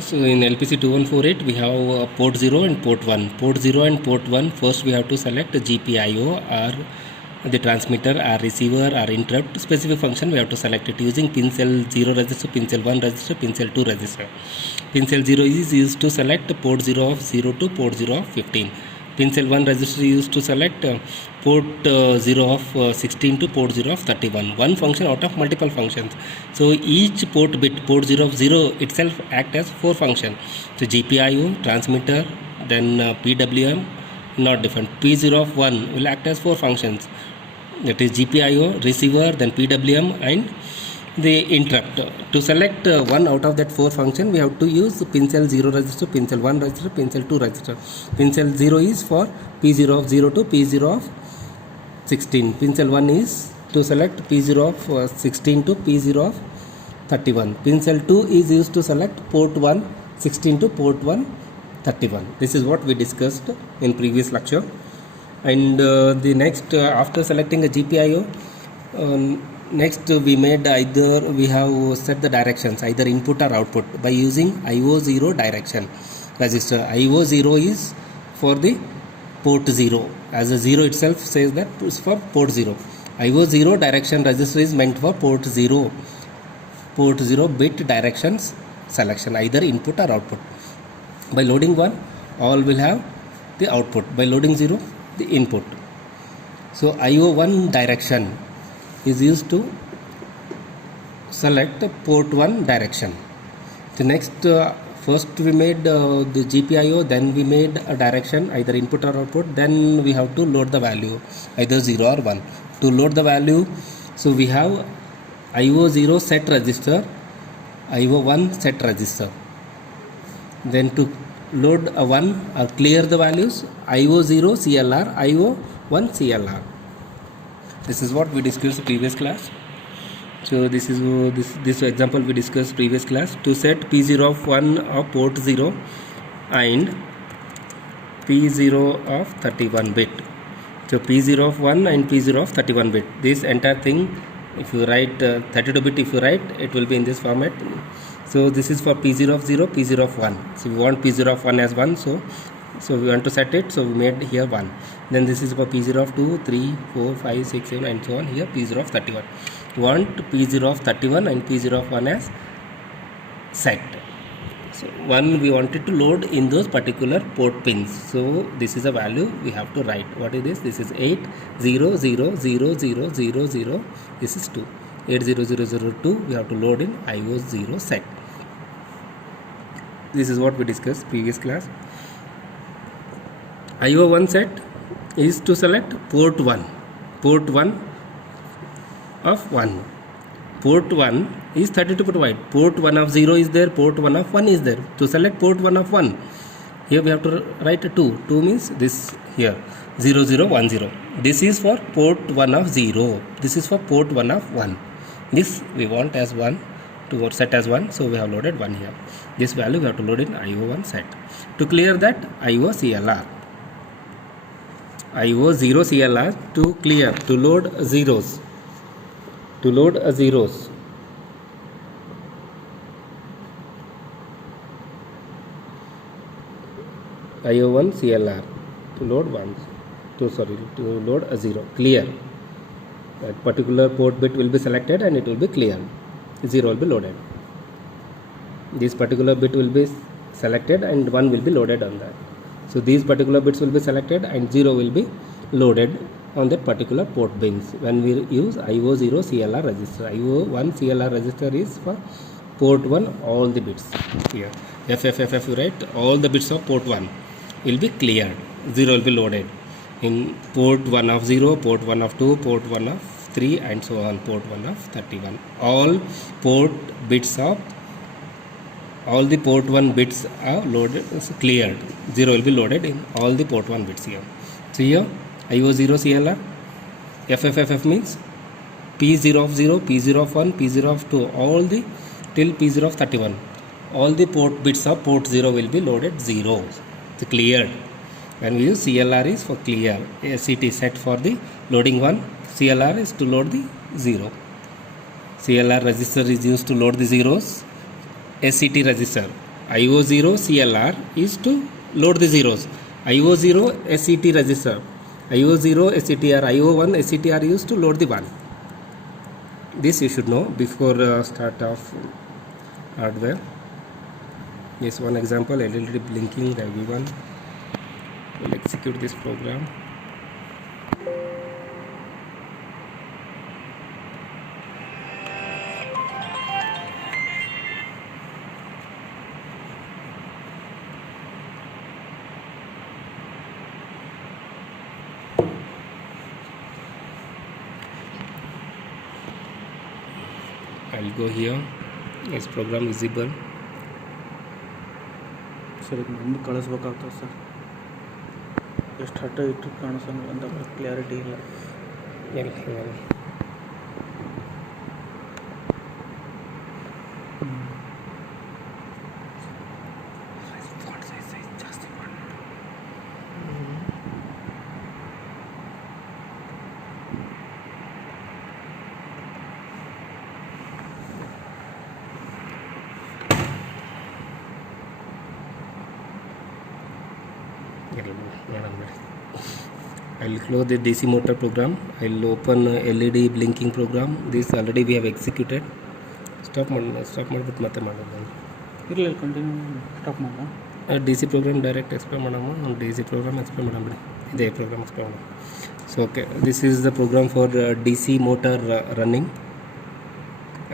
So in LPC 2148 we have port 0 and port 1. Port 0 and port 1, first we have to select GPIO or the transmitter or receiver or interrupt specific function. We have to select it using pin cell 0 register, pin cell 1 register, pin cell 2 register. Pin cell 0 is used to select port 0 of 0 to port 0 of 15. Pin cell 1 register is used to select port 0 of 16 to port 0 of 31. One function out of multiple functions. So each port bit, port 0 of 0 itself act as 4 functions. So GPIO, transmitter, then PWM, not different. P0 of 1 will act as 4 functions. That is GPIO, receiver, then PWM and the interrupt. To select one out of that 4 function, we have to use pin cell 0 register, pin cell 1 register, pin cell 2 register. Pin cell 0 is for P0 of 0 to P0 of 16. Pin cell 1 is to select P0 of 16 to P0 of 31. Pin cell 2 is used to select port 1 16 to port 1 31. This is what we discussed in previous lecture. And the next after selecting a GPIO, next we made either we have set the directions either input or output by using IO0 direction register. IO0 is for the port 0, as a 0 itself says that it's for port 0. IO0 direction register is meant for port 0 bit directions selection, either input or output. By loading 1, all will have the output. By loading 0, the input. So IO1 direction is used to select port 1 direction. The next first we made the GPIO, then we made a direction either input or output, then we have to load the value either 0 or 1. To load the value, so we have IO0 set register, IO1 set register. Then to load a 1 or clear the values, IO0 CLR, IO1 CLR. This is what we discussed previous class. So this is this example we discussed previous class. To set P0 of 1 of port 0 and P0 of 31 bit. So P0 of 1 and P0 of 31 bit. This entire thing, if you write 32 bit, if you write, it will be in this format. So this is for P0 of 0, P0 of 1. So we want P0 of 1 as 1. So we want to set it, so we made here 1. Then this is for P0 of 2, 3, 4, 5, 6, 7 and so on. Here P0 of 31. We want P0 of 31 and P0 of 1 as set. So 1 we wanted to load in those particular port pins. So this is a value we have to write. What is this? This is 8 0 0 0 0 0 0. This is 2. 8 0 0 0 2 we have to load in IO0 set. This is what we discussed previous class. IO1 set is to select port 1 of 1. Port 1 is 32 bit wide. Port 1 of 0 is there, port 1 of 1 is there. To select port 1 of 1, here we have to write 2. 2 means this here 0 0 1 0. This is for port 1 of 0. This is for port 1 of 1. This we want as 1 to set as 1, so we have loaded 1 here. This value we have to load in IO1 set. To clear that, IO CLR. IO0 CLR to clear, to load zeros. To load a zeros. IO1 CLR to load ones. To load a 0. Clear. That particular port bit will be selected and it will be clear. 0 will be loaded. This particular bit will be selected and 1 will be loaded on that. So these particular bits will be selected and 0 will be loaded on that particular port bins when we use IO0 CLR register. IO1 CLR register is for port 1, all the bits. Here FFFF you write, all the bits of port 1 will be cleared. 0 will be loaded in port 1 of 0, port 1 of 2, port 1 of 3 and so on, port 1 of 31. All the port 1 bits are loaded, cleared. 0 will be loaded in all the port 1 bits here. So here IO0 CLR, FFFF means P0 of 0, P0 of 1, P0 of 2, all the till P0 of 31. All the port bits of port 0 will be loaded 0. So cleared. When we use CLR is for clear. SCT set for the loading 1. CLR is to load the 0. CLR register is used to load the zeros. SCT register, IO0 CLR is to load the zeros. IO0 SET register, IO0 SETR, IO1 SETR used to load the 1. This you should know before start of hardware. Yes, one example, LED blinking, everyone will execute this program. I'll go here. Yes, program visible. Sir ಇದು ಮುಂದೆ ಕಳಿಸ್ಬೇಕಾಗ್ತದೆ sir. ಎಷ್ಟು ಹಠ ಇಟ್ಟು ಕಾಣಿಸಂಗ ಅಂತ clarity ಇಲ್ಲ. I'll close the DC motor program. I'll open LED blinking program. This already we have executed. Stop ಮಾಡ್ಬಿಟ್ಟು ಮತ್ತೆ ಮಾಡೋದು. ಇರಲಿಲ್ಲ ಕಂಟಿನ್ಯೂ ಸ್ಟಾಪ್ ಮಾಡೋಣ. DC program direct explain ಮಾಡಾಮ. DC program explain ಮಾಡಾಮ. ಇದೇ program explain ಮಾಡಾಮ. So okay, this is the program for DC motor running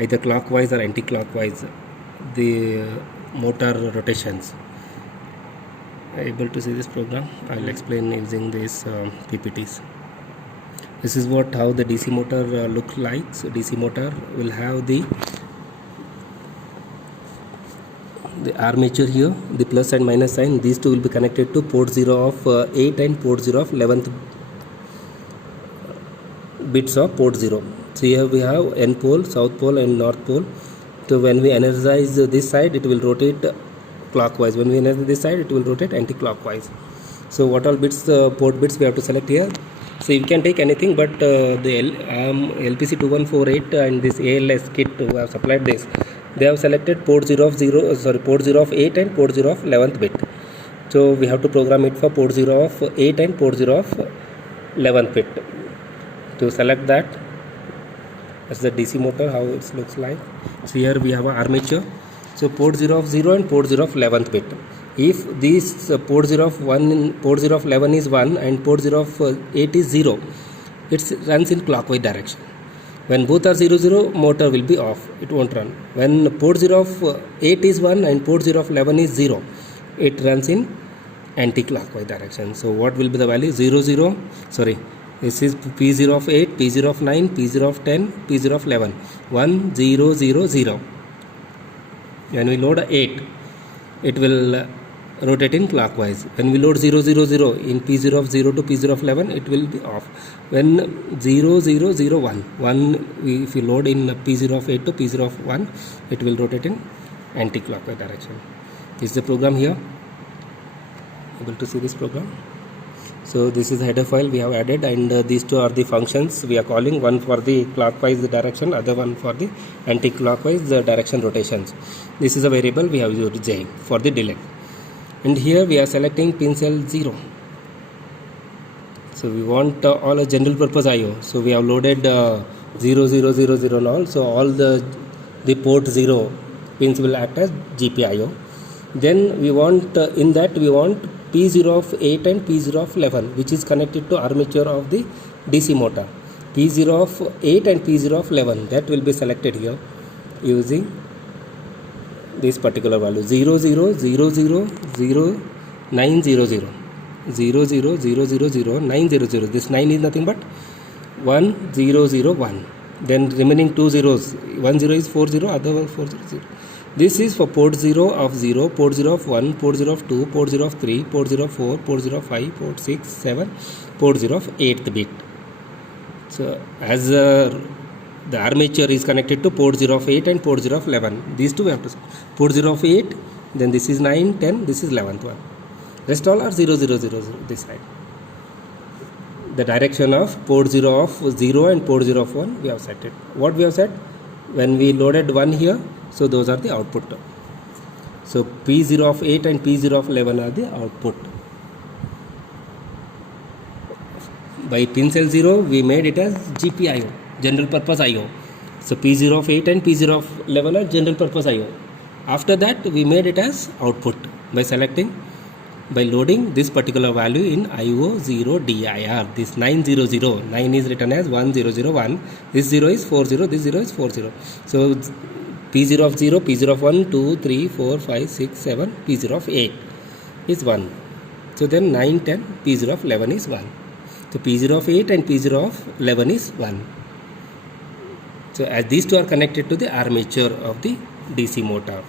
either clockwise or anti-clockwise. The motor rotations. Able to see this program? I'll explain using these PPTs. This is how the DC motor looks like. So DC motor will have the armature here, the plus and minus sign. These two will be connected to port 0 of 8 and port 0 of 11th bits of port 0. So here we have N pole, south pole and north pole. So when we energize this side, it will rotate clockwise. When we energize this side, it will rotate anti-clockwise. So what all bits, port bits we have to select here. So you can take anything, but the LPC 2148 and this ALS kit who have supplied this, they have selected port 0 of 8 and port 0 of 11th bit. So we have to program it for port 0 of 8 and port 0 of 11th bit. To select that, as the DC motor, how it looks like. So here we have an armature. So port 0 of 0 and port 0 of 11th bit. If these port 0 of 1 port 0 of 11 is 1 and port 0 of 8 is 0, it runs in clockwise direction. When both are 0 0, motor will be off, it won't run. When port 0 of 8 is 1 and port 0 of 11 is 0, it runs in anti-clockwise direction. So what will be the value? 0 0, sorry, this is P0 of 8, P0 of 9, P0 of 10, P0 of 11, 1 0 0 0. When we load 8, it will rotate in clockwise. When we load 0 0 0 in P0 of 0 to P0 of 11, it will be off. When 0 0 0 1, if you load in P0 of 8 to P0 of 1, it will rotate in anti-clockwise direction. This is the program here. Able to see this program? So this is the header file we have added, and these two are the functions we are calling, one for the clockwise direction, other one for the anti-clockwise direction rotations. This is a variable we have used J for the delay, and here we are selecting pin cell 0. So we want all a general purpose IO. So we have loaded 0 0 0 0 and all. So all the port 0 pins will act as GPIO. Then we want in that we want P0 of 8 and P0 of 11, which is connected to armature of the DC motor. P0 of 8 and P0 of 11, that will be selected here using this particular value 0 0 0 0 0 9 0 0 0 0 0 0 0 9 0 0. This 9 is nothing but 1 0 0 1. Then remaining two zeros, 1 0 is 4 0, other one 4 0 0. This is for port 0 of 0, port 0 of 1, port 0 of 2, port 0 of 3, port 0 of 4, port 0 of 5, port 6, 7, port 0 of 8th bit. So as the armature is connected to port 0 of 8 and port 0 of 11. These two we have to port 0 of 8, then this is 9, 10, this is 11th one. Rest all are 0 0 0 0 this side. The direction of port 0 of 0 and port 0 of 1 we have set it. What we have set? When we loaded 1 here, so those are the output. So P0 of 8 and P0 of 11 are the output. By pin cell 0 we made it as GPIO, general purpose IO. So P0 of 8 and P0 of 11 are general purpose IO. After that we made it as output by loading this particular value in IO0 DIR. This 900, 9 is written as 1001, this 0 is 40, this 0 is 40. So P0 of 0, P0 of 1, 2, 3, 4, 5, 6, 7, P0 of 8 is 1. So then 9, 10, P0 of 11 is 1. So P0 of 8 and P0 of 11 is 1. So as these two are connected to the armature of the DC motor.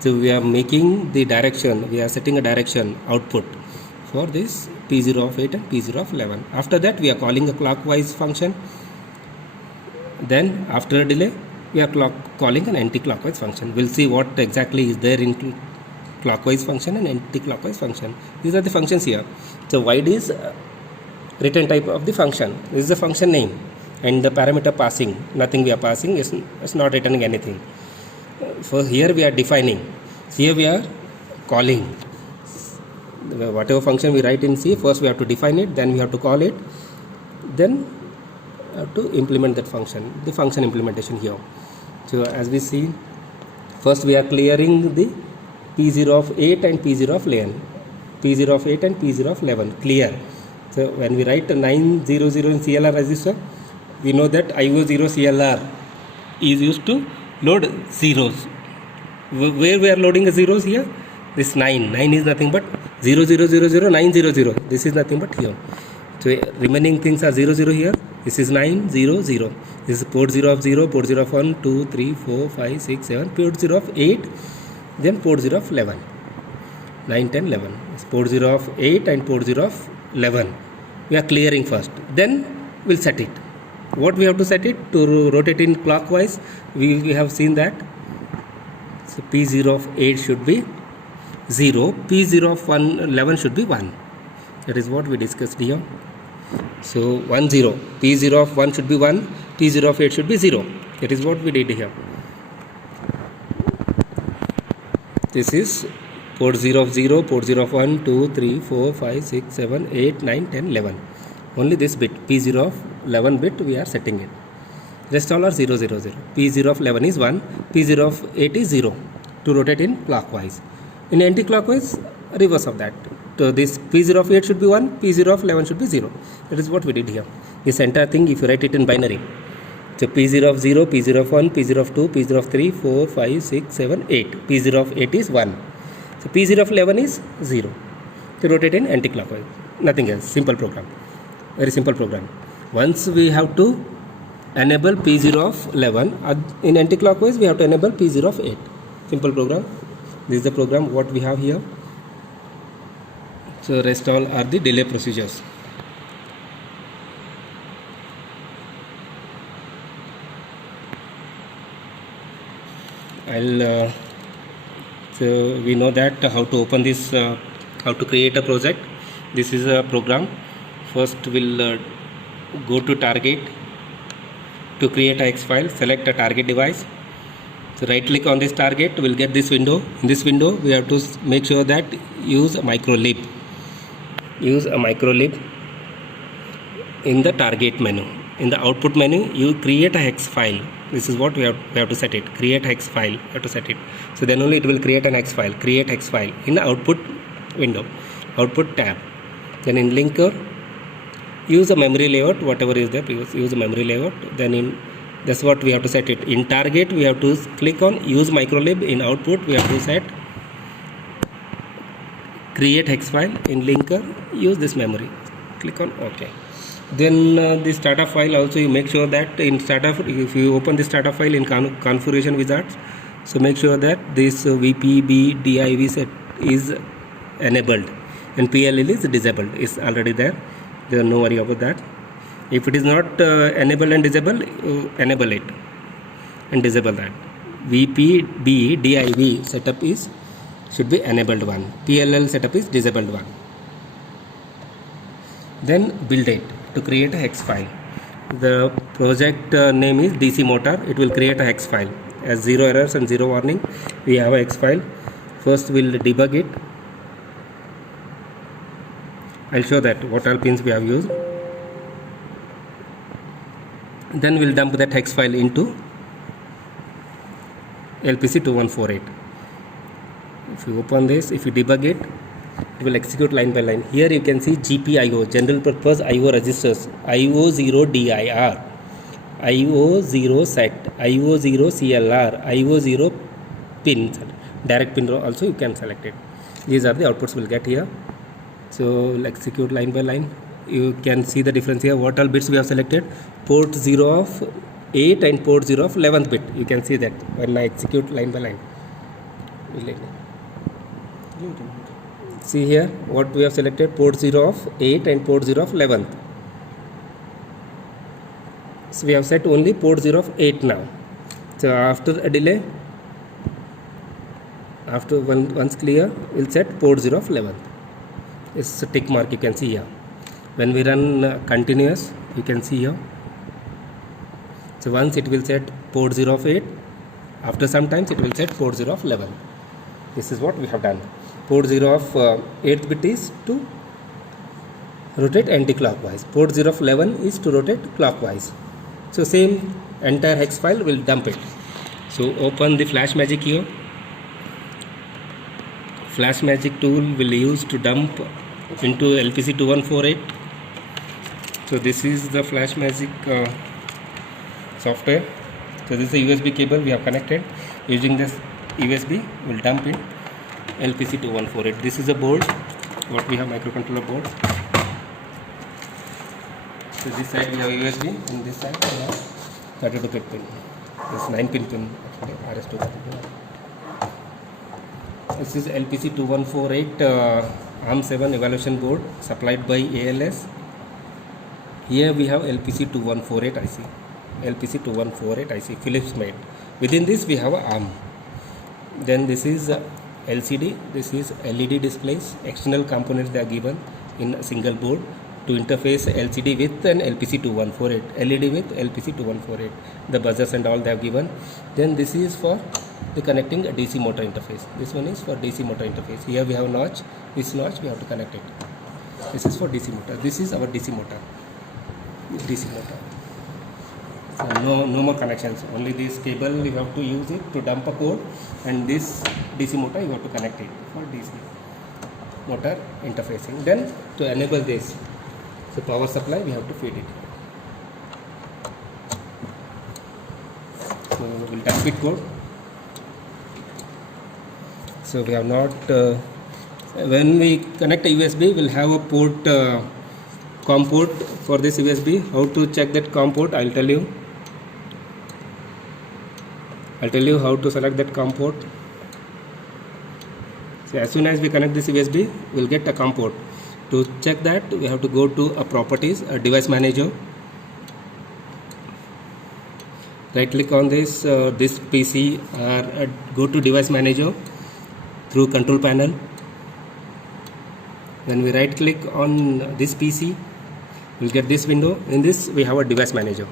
So we are making the direction, we are setting a direction output for this P0 of 8 and P0 of 11. After that we are calling a clockwise function. Then after a delay we are calling an anti-clockwise function. We'll see what exactly is there in clockwise function and anti-clockwise function. These are the functions here. So void is return type of the function. This is the function name and the parameter passing. Nothing we are passing, is not returning anything. For here we are defining. Here we are calling. Whatever function we write in C, first we have to define it, then we have to call it, then have to implement that function, the function implementation here. So as we see, first we are clearing the P0 of 8 and P0 of 11. P0 of 8 and P0 of 11, clear. So when we write 900 in CLR register, we know that IO0 CLR is used to load zeros. Where we are loading the zeros here? This 9 is nothing but 0000900. This is nothing but here. So remaining things are 00 here. This is 900. This is port 0 of 0, port 0 of 1, 2, 3, 4, 5, 6, 7, port 0 of 8, then port 0 of 11. 9, 10, 11. It's port 0 of 8 and port 0 of 11. We are clearing first. Then we'll set it. What we have to set it? To rotate in clockwise, we have seen that. So P0 of 8 should be 0, P0 of 11 should be 1. That is what we discussed here. So 1, 0. P0 of 1 should be 1, P0 of 8 should be 0. That is what we did here. This is port 0 of 0, port 0 of 1, 2, 3, 4, 5, 6, 7, 8, 9, 10, 11. Only this bit, P0 of 11 bit, we are setting it. Rest all are 0, 0, 0. P0 of 11 is 1, P0 of 8 is 0 to rotate in clockwise. In anti-clockwise, reverse of that. So this P0 of 8 should be 1, P0 of 11 should be 0. That is what we did here. This entire thing, if you write it in binary. So P0 of 0, P0 of 1, P0 of 2, P0 of 3, 4, 5, 6, 7, 8. P0 of 8 is 1. So P0 of 11 is 0. To rotate in anti-clockwise. Nothing else. Simple program. Very simple program. Once we have to enable P0 of 11, in anti-clockwise we have to enable P0 of 8. Simple program. This is the program what we have here. So rest all are the delay procedures. So we know that how to open this, how to create a project. This is a program. First we'll go to target. To create a X file, select a target device. So right click on this target, we'll get this window. In this window we have to make sure that use a microlib. Use a microlib in the target menu. In the output menu, you create a hex file. This is what we have to set it. Create hex file. You have to set it. So then only it will create an hex file. Create hex file in the output window, output tab. Then in linker, use a memory layout. Whatever is there, use a memory layout. Then that's what we have to set it. In target, we have to click on use microlib. In output, we have to set create hex file. In linker, use this memory. Click on OK. Then the startup file also, you make sure that in startup, if you open the startup file in configuration wizards, so make sure that this VPB div set is enabled and PLL is disabled. It's already there. There no worry about that. If it is not enabled and disabled, enable it and disable that. VPB div setup should be enabled one. PLL setup is disabled one. Then build it to create a hex file. The project name is DC motor. It will create a hex file as 0 errors and 0 warning. We have a hex file. First we'll debug it. I'll show that what all pins we have used. Then we'll dump that hex file into LPC2148. If you open this, if you debug it, it will execute line by line. Here you can see GPIO, general purpose IO registers, IO0 DIR, IO0 set, IO0 CLR, IO0 pin, direct pin also you can select it. These are the outputs we'll get here. So we'll execute line by line. You can see the difference here. What all bits we have selected? Port 0 of 8 and port 0 of 11th bit. You can see that when I execute line by line. See here what we have selected, port 0 of 8 and port 0 of 11th. So we have set only port 0 of 8 now. So after a delay, after once clear, we'll set port 0 of 11th. It's a tick mark you can see here. When we run continuous, you can see here. So once it will set port 0 of 8, after some times it will set port 0 of 11. This is what we have done. Port 0 of 8th bit is to rotate anti-clockwise. Port 0 of 11 is to rotate clockwise. So same entire hex file will dump it. So open the FlashMagick here. FlashMagick tool will use to dump into LPC2148. So this is the FlashMagick software. So this is the USB cable we have connected. Using this USB, we'll dump in LPC2148. This is a board. What we have, microcontroller board. So this side we have USB, and this side we have 32 pin. This 9-pin pin, actually RS2 pin. This is LPC2148 ARM7 evaluation board supplied by ALS. Here we have LPC2148 IC. LPC2148 IC, Philips made. Within this we have a ARM. Then this is LCD, this is LED displays. External components they are given in a single board to interface LCD with an LPC2148, LED with LPC2148. The buzzers and all they have given. Then this is for the connecting a DC motor interface. This one is for DC motor interface. Here we have a notch. This notch we have to connect it. This is for DC motor. This is our DC motor. DC motor. So no more connections. Only this cable you have to use it to dump a code, and this DC motor you have to connect it for DC motor interfacing. Then to enable this, so power supply we have to feed it. So we'll dump it code. So we have not. When we connect a USB, we'll have a port. COM port for this USB. How to check that COM port? I'll tell you. I'll tell you how to select that COM port. So as soon as we connect this USB, we'll get a COM port. To check that, we have to go to a properties, a device manager. Right click on this PC, or go to device manager through control panel. When we right click on this PC, we'll get this window. In this we have a device manager.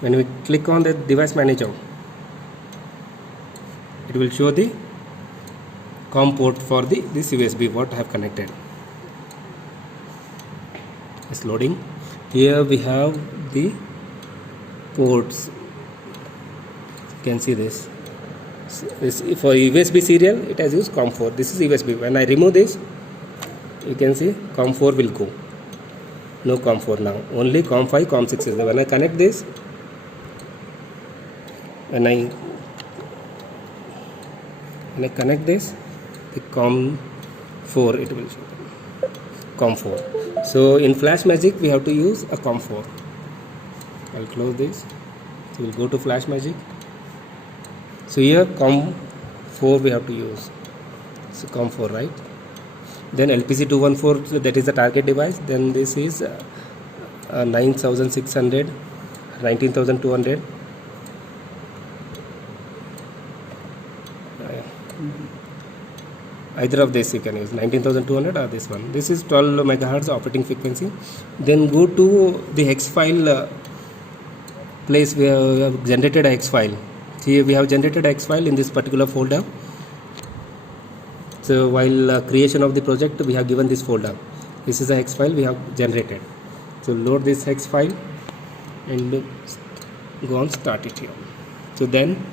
When we click on the device manager, it will show the COM port for this USB what I have connected. It's loading. Here we have the ports. You can see this. This for USB serial it has used COM4. This is USB. When I remove this, you can see COM4 will go. No COM4 now. Only COM5, COM6 is there. When I connect this, when I connect this, the COM4 it will show. COM4. So in FlashMagick we have to use a COM4. I'll close this. So we'll go to FlashMagick. So here COM4 we have to use. So COM4, right? Then LPC214, that is the target device. Then this is 9600, 19200. Either of this you can use, 19200 or this one. This is 12 megahertz operating frequency. Then go to the hex file place where we have generated a hex file. Here we have generated X file in this particular folder. So while creation of the project, we have given this folder. This is the hex file we have generated. So load this hex file and go on start it here. So then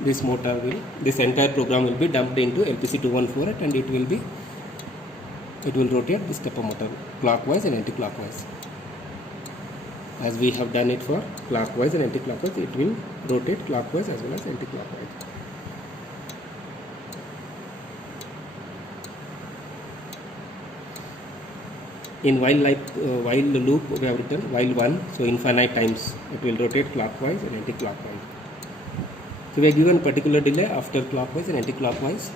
this entire program will be dumped into LPC 214 and it will rotate the stepper motor clockwise and anti-clockwise. As we have done it for clockwise and anti-clockwise, it will rotate clockwise as well as anti-clockwise. In while loop we have written while 1, so infinite times it will rotate clockwise and anti-clockwise. So we are given particular delay after clockwise and anti-clockwise.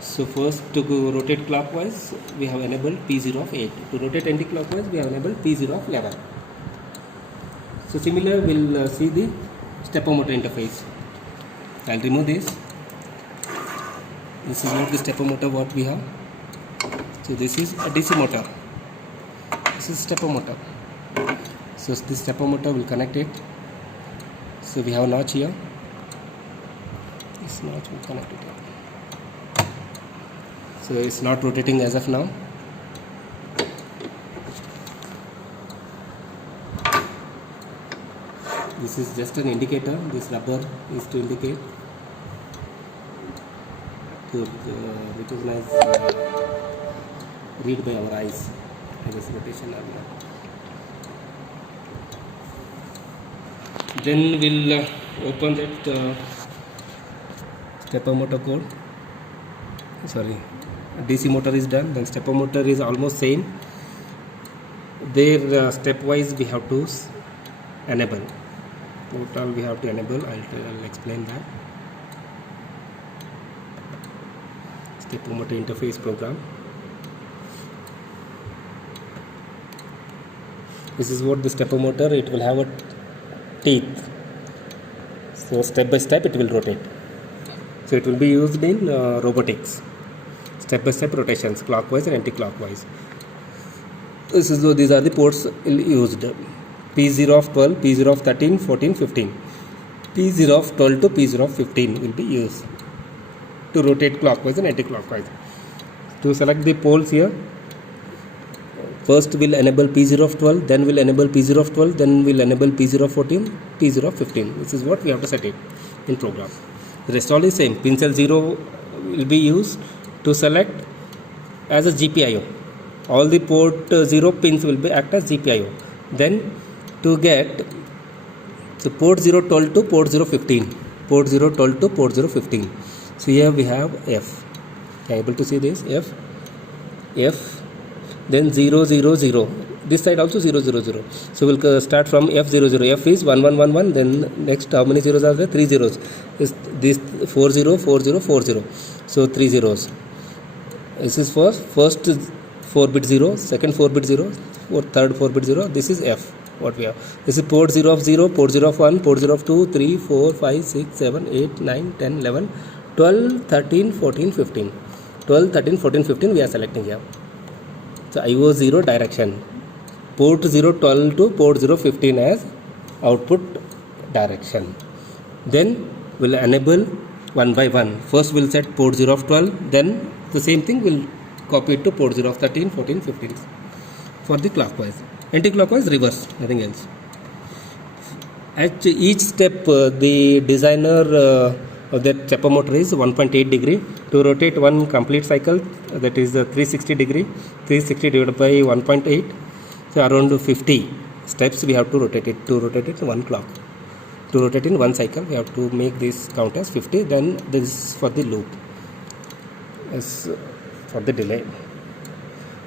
So first to rotate clockwise we have enabled P0 of 8. To rotate anti-clockwise we have enabled P0 of 11. So similar we'll see the stepper motor interface. I'll remove this. This is not the stepper motor what we have. So this is a DC motor. This is stepper motor. So this stepper motor will connect it. So we have a notch here. This notch will connect it here. So it's not rotating as of now. This is just an indicator. This rubber is to indicate, to recognize, read by our eyes. This rotation or not. Then we'll open that stepper motor code. Sorry, DC motor is done. Then stepper motor is almost same. There stepwise we have to enable. Total we have to enable. I'll explain that. Stepper motor interface program. This is what the stepper motor, it will have a teeth. So step by step it will rotate. So it will be used in robotics. Step by step rotations, clockwise and anti-clockwise. These are the ports used. P0 of 12, P0 of 13, 14, 15. P0 of 12 to P0 of 15 will be used to rotate clockwise and anti-clockwise. To select the poles here, first we'll enable P0 of 12, then we'll enable P0 of 12, then we'll enable P0 of 14, P0 of 15. This is what we have to set it in program. The rest all is same. Pin cell 0 will be used to select as a GPIO. All the port 0 pins will be act as GPIO. Then to get the port 0 12 to port 0 15. Port 0 12 to port 0 15. So here we have F. Are you able to see this? F. Then 0 0 0. This side also 0 0 0. So we'll start from F 0 0. F is 1 1 1 1. Then next how many zeros are there? 3 zeros. Is this 4 0 4 0 4 0. So 3 zeros. This is first 4-bit 0, second 4-bit 0, third 4-bit 0. This is F. What we have. This is port 0 of 0, port 0 of 1, port 0 of 2, 3, 4, 5, 6, 7, 8, 9, 10, 11, 12, 13, 14, 15. 12, 13, 14, 15 we are selecting here. So IO 0 direction. Port 0 12 to port 0 15 as output direction. Then we'll enable one by one. First we'll set port 0 of 12. Then the same thing we'll copy it to port 0 of 13, 14, 15 for the clockwise. Anti-clockwise reverse, nothing else. At each step the designer of that stepper motor is 1.8 degree. To rotate one complete cycle, that is 360 degree. 360 divided by 1.8, so around 50 steps we have to rotate it. To rotate it one clock. To rotate in one cycle we have to make this count as 50. Then this is for the loop. As for the delay.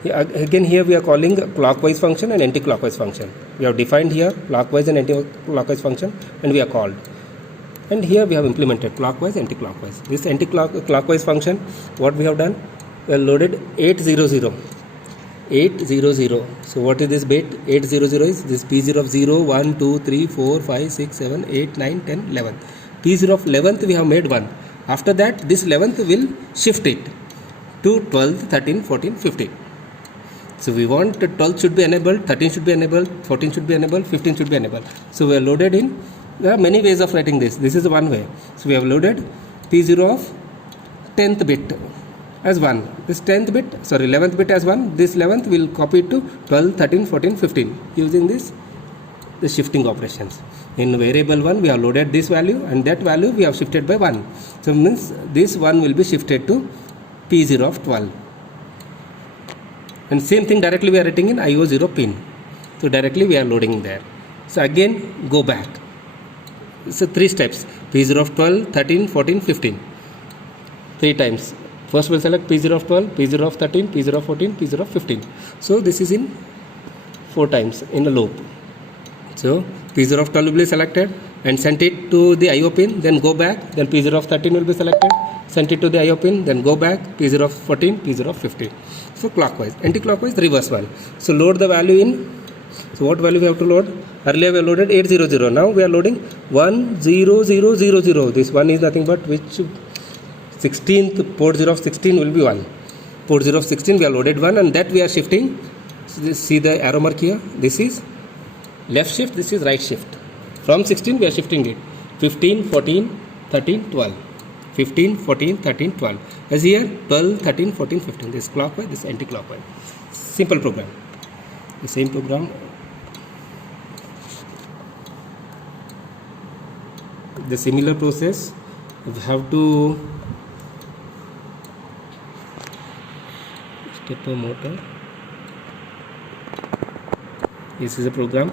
Again here we are calling clockwise function and anti-clockwise function. We have defined here clockwise and anti-clockwise function and we are called. And here we have implemented clockwise, anti-clockwise. This anti-clockwise function, what we have done? We have loaded 800. 800. So what is this bit? 800 is this P0 of 0, 1, 2, 3, 4, 5, 6, 7, 8, 9, 10, 11. P0 of 11th we have made 1. After that this 11th will shift it to 12th, 13, 14, 15. So we want 12 should be enabled, 13 should be enabled, 14 should be enabled, 15 should be enabled. So we are loaded in There are many ways of writing this. This is one way. So we have loaded P0 of 10th bit as 1. This 10th bit, sorry, 11th bit as 1. This 11th will copy it to 12, 13, 14, 15 using this the shifting operations. In variable 1 we have loaded this value and that value we have shifted by 1. So means this 1 will be shifted to P0 of 12. And same thing directly we are writing in IO0 pin. So directly we are loading there. So again go back. So 3 steps, P0 of 12, 13, 14, 15. 3 times. First we'll select P0 of 12, P0 of 13, P0 of 14, P0 of 15. So this is in 4 times in a loop. So P0 of 12 will be selected and sent it to the IO pin, then go back, then P0 of 13 will be selected, sent it to the IO pin, then go back, P0 of 14, P0 of 15. So clockwise, anti-clockwise, reverse one. So load the value in. So what value we have to load? Earlier we have loaded 800. Now we are loading 10000. This one is nothing but which 16th port 0 of 16 will be 1. Port 0 of 16 we are loaded 1 and that we are shifting. So see the arrow mark here. This is left shift, this is right shift. From 16 we are shifting it. 15, 14, 13, 12. 15, 14, 13, 12. As here 12, 13, 14, 15. This is clockwise, this is anti-clockwise. Simple program. The same program. The similar process we have to stepper motor. This is a program,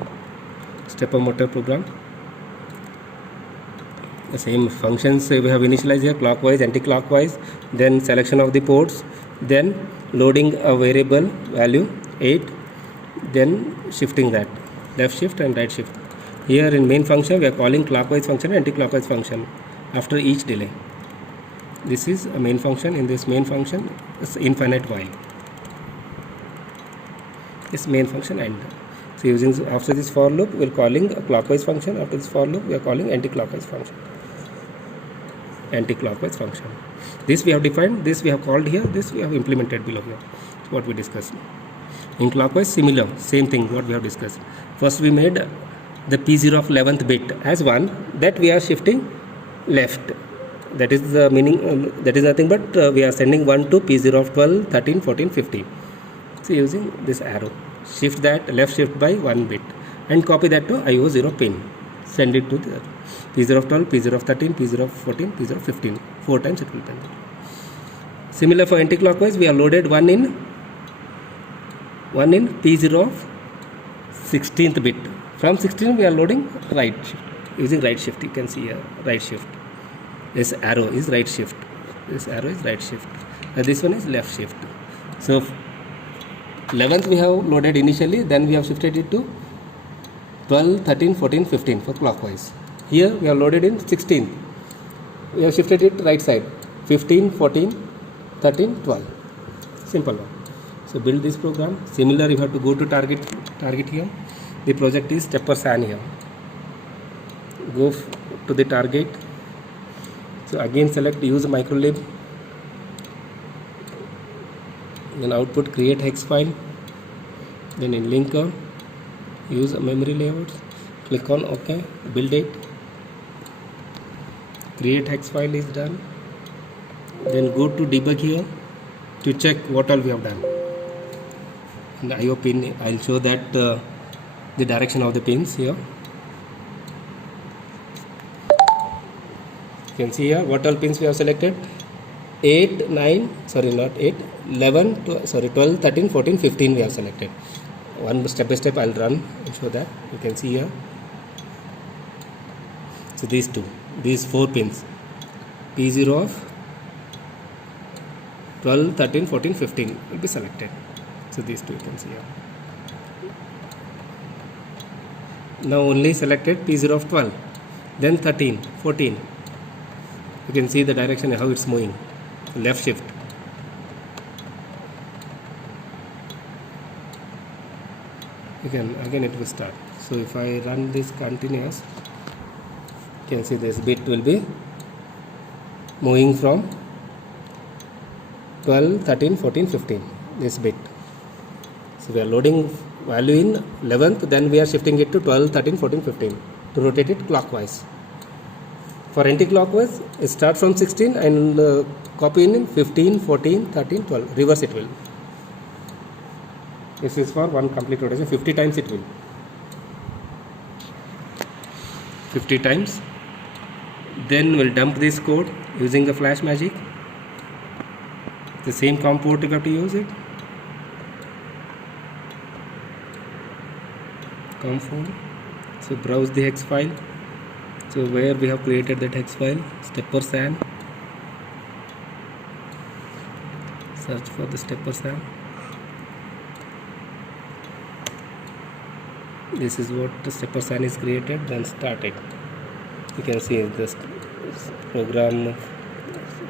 stepper motor program. The same functions we have initialized here, clockwise, anti-clockwise, then selection of the ports, then loading a variable value 8, then shifting that, left shift and right shift. Here in main function we are calling clockwise function and anti-clockwise function after each delay. This is a main function. In this main function is infinite while. This main function end. So using after this for loop we are calling a clockwise function. After this for loop we are calling anti-clockwise function. Anti-clockwise function. This we have defined, this we have called here, this we have implemented below here. So what we discussed. In clockwise similar, same thing what we have discussed. First we made the P0 of 11th bit as 1, that we are shifting left. That is the meaning, that is nothing but we are sending 1 to P0 of 12, 13, 14, 15. So using this arrow, shift that left shift by 1 bit and copy that to IO0 pin. Send it to the P0 of 12, P0 of 13, P0 of 14, P0 of 15. 4 times it will be done. Similar for anti-clockwise, we have loaded one in P0 of 16th bit. From 16 we are loading right shift. Using right shift, you can see here right shift. This arrow is right shift. This arrow is right shift. And this one is left shift. So 11th we have loaded initially, then we have shifted it to 12, 13, 14, 15 for clockwise. Here we have loaded in 16th. We have shifted it right side. 15, 14, 13, 12. Simple one. So build this program. Similar, you have to go to target here. The project is stepper SAN here. Go to the target. So again select use microlib. Then output create hex file. Then in linker use memory layouts. Click on OK. Build it. Create hex file is done. Then go to debug here to check what all we have done. In the IO pin, I'll show that the direction of the pins here. You can see here what all pins we have selected. 8, 9, sorry not 8, 11, 12, 13, 14, 15 we have selected. One step by step I'll run and show that. You can see here. So these 4 pins. P0 of 12, 13, 14, 15 will be selected. So these 2 you can see here. Now only selected P0 of 12, then 13, 14. You can see the direction how it's moving. Left shift. Again it will start. So if I run this continuous, you can see this bit will be moving from 12, 13, 14, 15. This bit. So we are loading value in 11th, then we are shifting it to 12, 13, 14, 15. to rotate it clockwise. For anti-clockwise, start from 16 and copy in 15, 14, 13, 12. Reverse it will. This is for one complete rotation. 50 times it will. 50 times. Then we'll dump this code using the flash magic. The same COM port you have to use it. COM phone. So browse the hex file. So where we have created that hex file, stepper SAN. Search for the stepper SAN. This is what the stepper SAN is created. Then start it. You can see this program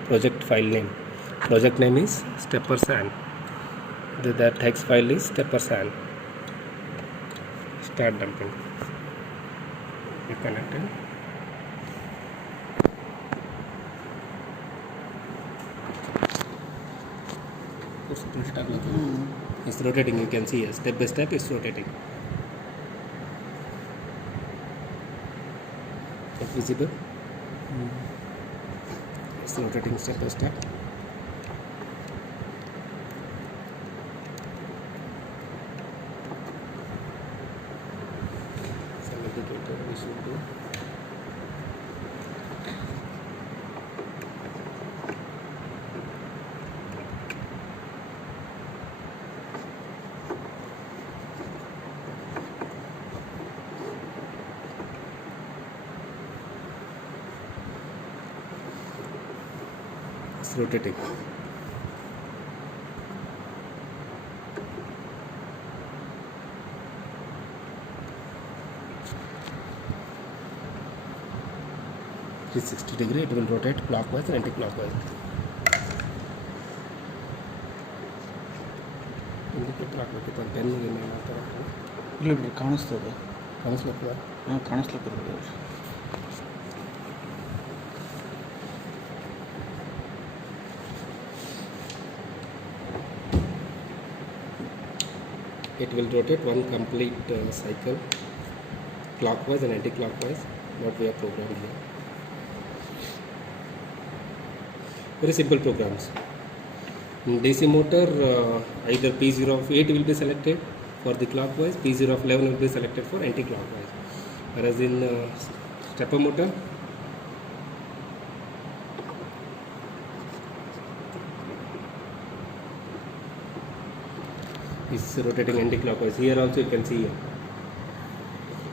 project file name. Project name is stepper SAN. That hex file is stepper SAN. Start dumping. You connect it. It's rotating. You can see step by step it's rotating. Is visible? It's rotating step by step. Some indicator we should do. It's rotating. It's 60 degree. It will rotate clockwise and anti-clockwise. Indicator ಹಾಕ್ಬೇಕಿತ್ತು pen ಏನು ಮಾಡ್ತಾರೆ ಇಲ್ಲ ಬಿಡ್ರಿ ಕಾಣಿಸ್ತದೆ ಕಾಣಿಸ್ಲತ್ತದ ಕಾಣಿಸ್ಲತ್ತಿರ್ಬೋದು. It will rotate one complete cycle clockwise and anti-clockwise, what we have programmed here. Very simple programs. In DC motor, either P0 of 8 will be selected for the clockwise, P0 of 11 will be selected for anti-clockwise. Whereas in stepper motor, is rotating anti-clockwise. Here also you can see here.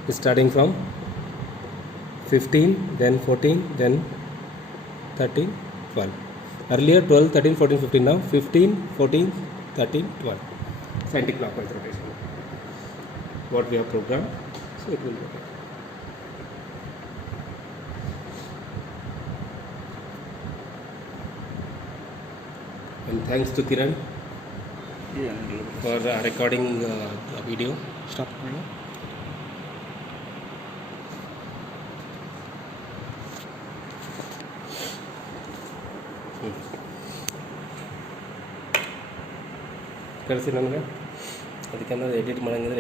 It's starting from 15, then 14, then 13, 12. Earlier 12, 13, 14, 15. Now 15, 14, 13, 12. It's anti-clockwise rotation. What we have programmed, so it will rotate. And thanks to Kiran for recording the video. Stop ಮಾಡಿ. ಕಳಿಸಿ ನನಗೆ ಅದಕ್ಕೆ edit ಮಾಡಂಗಿದ್ರೆ